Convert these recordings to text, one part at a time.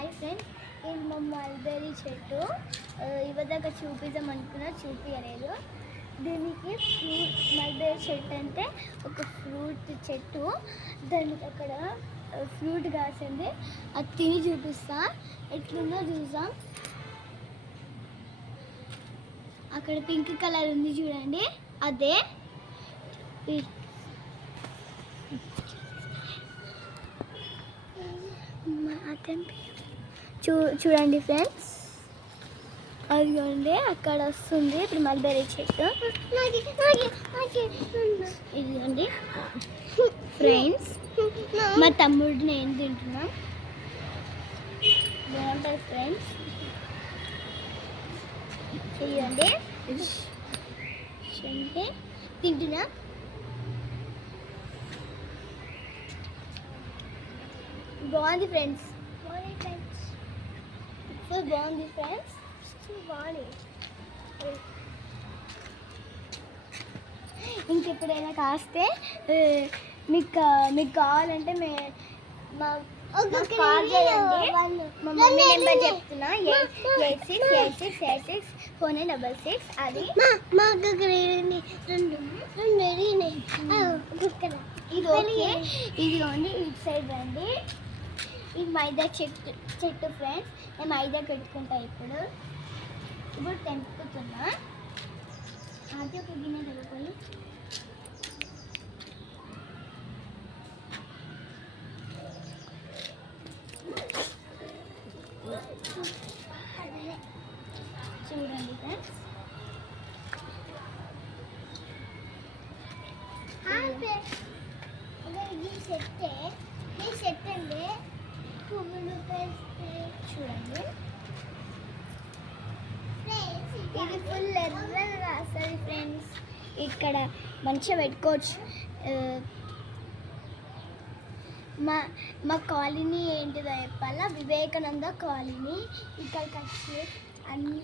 Hi friends, ఇది మా mulberry చెట్టు. ఇవదాకా చూపిద్దాం అనుకున్నా, చూపించలేదు. దీనికి మల్బెరీ చెట్టు అంటే ఒక ఫ్రూట్ చెట్టు. దానికి అక్కడ ఫ్రూట్ కాసింది, అది తిని చూపిస్తా. ఎట్లుందో చూసాం. అక్కడ పింక్ కలర్ ఉంది చూడండి, అదే. చూడండి ఫ్రెండ్స్, అదిగోండి అక్కడ వస్తుంది ఇప్పుడు మల్బెరీ చెట్టు. ఇదిగోండి ఫ్రెండ్స్, మా తమ్ముడు నేను తింటున్నా. బాగుంటుంది ఫ్రెండ్స్. ఇదిగోండి తింటున్నా. బాగుంది ఫ్రెండ్స్, బాగుంది ఫ్రెండ్స్, బాగుంది. ఇంకెప్పుడైనా కాస్తే మీకు కావాలంటే మా కాల్ చేయండి. మా మమ్మీ నెంబర్ చెప్తున్నా, 8686864966. అది ఇది ఓకే. ఇదిగోండి ఇటు సైడ్ రండి. ఇది మైదా చెట్టు ఫ్రెండ్స్. నేను మైదా పెట్టుకుంటా ఇప్పుడు తెంపుతున్నా. అది ఒక గిన్నె తగ్గిపోయి చూడండి ఫ్రెండ్స్. ఈ సెట్ అండి పువ్వులు చూడండి. ఇది ఫుల్ ఎర్రగా రాస్తుంది ఫ్రెండ్స్. ఇక్కడ మంచిగా పెట్టుకోవచ్చు. మా కాలనీ ఏంటిదో చెప్పాలా, వివేకానంద కాలనీ. ఇక్కడికి వచ్చి అన్ని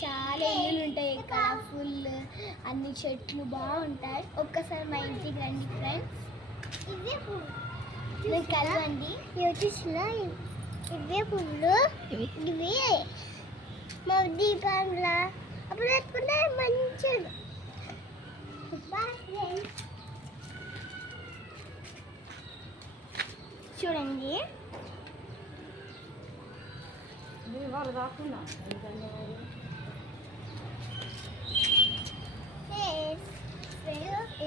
చాలా ఇల్లులు ఉంటాయి ఇక్కడ. ఫుల్ అన్ని చెట్లు బాగుంటాయి. ఒక్కసారి మా ఇంటికి రండి ఫ్రెండ్స్. ఇవే పువ్వులు కలవండి. ఇవే పువ్వులు, ఇవి మా దీపంలా అప్పుడు పెట్టుకుంటే మంచిగా. చూడండి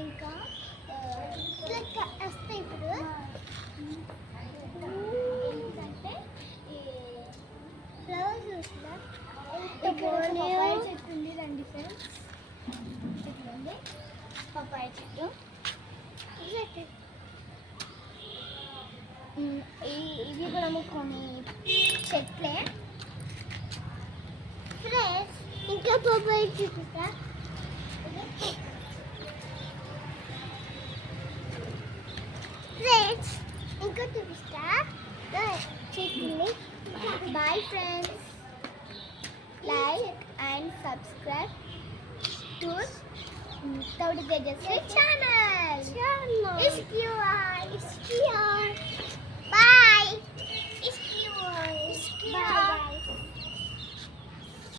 ఇంకా వస్తాయి ఇప్పుడు. ఏంటంటే ఫ్లవర్స్ చూస్తున్నా. పప్పాయ చెట్టు ఉంది రండి ఫ్రెండ్స్. చెట్టు పప్పాయ చెట్టు. ఇవి కూడా కొన్ని చెట్లే ఫ్రెండ్స్. ఇంకా పప్పాయ చూపిస్తా. ఫ్రెండ్స్ ఇంకా చూపిస్తా చెట్లని. Bye friends. Like and subscribe to Taudi Tejasvi channel. It's pure.